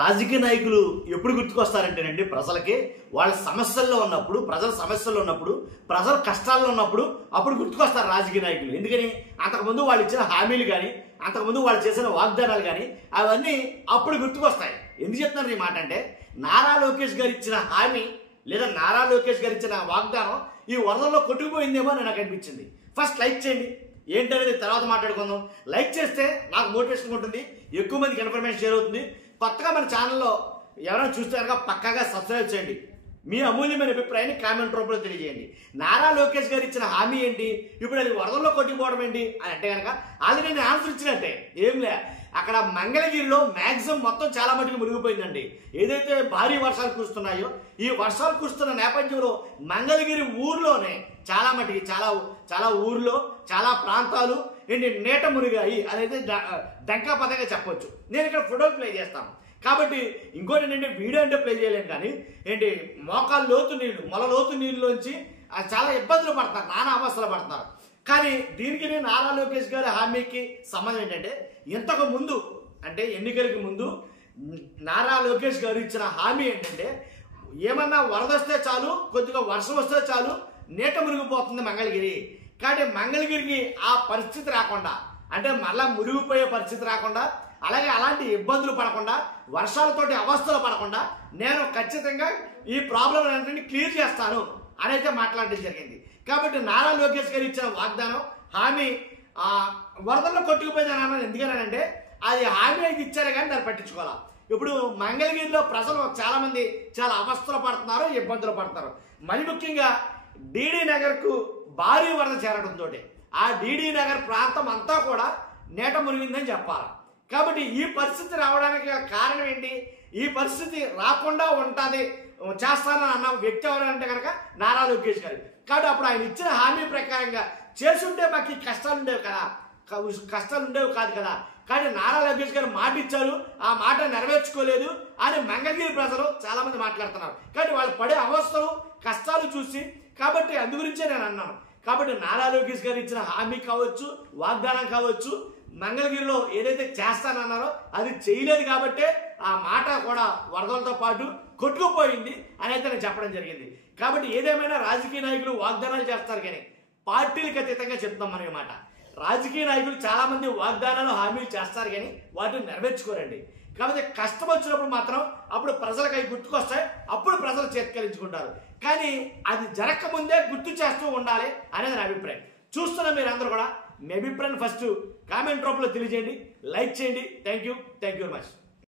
రాజకీయ నాయకులు ఎప్పుడు గుర్తుకొస్తారంటేనండి ప్రజలకి వాళ్ళ సమస్యల్లో ఉన్నప్పుడు, ప్రజల సమస్యల్లో ఉన్నప్పుడు, ప్రజల కష్టాల్లో ఉన్నప్పుడు అప్పుడు గుర్తుకొస్తారు రాజకీయ నాయకులు. ఎందుకని అంతకుముందు వాళ్ళు ఇచ్చిన హామీలు కానీ, అంతకుముందు వాళ్ళు చేసిన వాగ్దానాలు కానీ అవన్నీ అప్పుడు గుర్తుకొస్తాయి. ఎందుకు చెప్తున్నారు ఈ మాట అంటే, నారా లోకేష్ గారు ఇచ్చిన హామీ లేదా నారా లోకేష్ గారు ఇచ్చిన వాగ్దానం ఈ వరదల్లో కొట్టుకుపోయిందేమో అని నాకు అనిపించింది. ఫస్ట్ లైక్ చేయండి, ఏంటనేది తర్వాత మాట్లాడుకుందాం. లైక్ చేస్తే నాకు మోటివేషన్ ఉంటుంది, ఎక్కువ మందికి ఇన్ఫర్మేషన్ షేర్ అవుతుంది. కొత్తగా మన ఛానల్లో ఎవరైనా చూస్తే కనుక పక్కాగా సబ్స్క్రైబ్ చేయండి. మీ అమూల్యమైన అభిప్రాయాన్ని కామెంట్ రూపంలో తెలియజేయండి. నారా లోకేష్ గారు ఇచ్చిన హామీ ఏంటి, ఇప్పుడు అది వరదల్లో కొట్టుకుపోవడం ఏంటి అని అంటే కనుక ఆల్రెడీ నేను ఆన్సర్ ఇచ్చినట్టే. ఏం లే, అక్కడ మంగళగిరిలో మ్యాక్సిమం మొత్తం చాలా మటుకు మునిగిపోయిందండి. ఏదైతే భారీ వర్షాలు కురుస్తున్నాయో ఈ వర్షాలు కురుస్తున్న నేపథ్యంలో మంగళగిరి ఊర్లోనే చాలా మటుకి చాలా ఊర్లో చాలా ప్రాంతాలు ఏంటి నీట మునిగాయి అనేది డంకా పదంగా చెప్పొచ్చు. నేను ఇక్కడ ఫోటోలు ప్లే చేస్తాను కాబట్టి ఇంకోటి ఏంటంటే వీడియో అంటే ప్లే చేయలేను, కానీ ఏంటి మోకాలు లోతు నీళ్లు, మొల లోతు నీళ్ళలోంచి చాలా ఇబ్బందులు పడతారు, నానా అవస్థలు పడతారు. కానీ దీనికి నేను నారా లోకేష్ గారి హామీకి సంబంధం ఏంటంటే, ఇంతకు ముందు అంటే ఎన్నికలకు ముందు నారా లోకేష్ గారు ఇచ్చిన హామీ ఏంటంటే, ఏమన్నా వరద వస్తే చాలు, కొద్దిగా వర్షం వస్తే చాలు నీట మునిగిపోతుంది మంగళగిరి. కాబట్టి మంగళగిరికి ఆ పరిస్థితి రాకుండా, అంటే మళ్ళా మునిగిపోయే పరిస్థితి రాకుండా, అలాగే అలాంటి ఇబ్బందులు పడకుండా, వర్షాలతోటి అవస్థలు పడకుండా నేను ఖచ్చితంగా ఈ ప్రాబ్లం అన్నింటినీ క్లియర్ చేస్తాను అని అయితే మాట్లాడడం జరిగింది. కాబట్టి నారా లోకేష్ గారు ఇచ్చిన వాగ్దానం హామీ వరదల్లో కొట్టుకుపోయిందని అన్నాను. ఎందుకనంటే అది హామీ అయితే ఇచ్చారు కానీ దాన్ని పట్టించుకోవాలి. ఇప్పుడు మంగళగిరిలో ప్రజలు చాలా మంది చాలా అవస్థలు పడుతున్నారు, ఇబ్బందులు పడుతున్నారు. మరి ముఖ్యంగా డీడీ నగర్కు భారీ వరద చేరడంతో ఆ డీడీ నగర్ ప్రాంతం అంతా కూడా నీట మునిగిందని చెప్పాలి. కాబట్టి ఈ పరిస్థితి రావడానికి కారణం ఏంటి, ఈ పరిస్థితి రాకుండా ఉంటుంది చేస్తానని అన్న వ్యక్తి ఎవరంటే కనుక నారా లోకేష్ గారు. కాబట్టి అప్పుడు ఆయన ఇచ్చిన హామీ ప్రకారంగా చేసుంటే మాకు ఈ కష్టాలు ఉండేవి కాదు కదా. కానీ నారా లోకేష్ గారు మాట ఇచ్చారు, ఆ మాట నెరవేర్చుకోలేదు అని మంగళగిరి ప్రజలు చాలా మంది మాట్లాడుతున్నారు. కాబట్టి వాళ్ళు పడే అవస్థలు కష్టాలు చూసి, కాబట్టి అందు గురించే నేను అన్నాను. కాబట్టి నారా లోకేష్ గారు ఇచ్చిన హామీ కావచ్చు, వాగ్దానం కావచ్చు, మంగళగిరిలో ఏదైతే చేస్తానన్నారో అది చేయలేదు కాబట్టే ఆ మాట కూడా వరదలతో పాటు కొట్టుకుపోయింది అని అయితే నేను చెప్పడం జరిగింది. కాబట్టి ఏదేమైనా రాజకీయ నాయకులు వాగ్దానాలు చేస్తారు కానీ పార్టీలకు అతీతంగా చెప్తాం మనం ఈ మాట. రాజకీయ నాయకులు చాలా మంది వాగ్దానాలు హామీలు చేస్తారు కానీ వాటిని నెరవేర్చుకోరండి. కాబట్టి కష్టం వచ్చినప్పుడు మాత్రం అప్పుడు ప్రజలకు అవి గుర్తుకొస్తాయి, అప్పుడు ప్రజలు చేత్కరించుకుంటారు. కానీ అది జరగకముందే గుర్తు చేస్తూ ఉండాలి అనేది నా అభిప్రాయం. చూస్తున్న మీరందరూ కూడా మీ అభిప్రాయం ఫస్ట్ కామెంట్ రూపంలో తెలియజేయండి, లైక్ చేయండి. Thank you very much.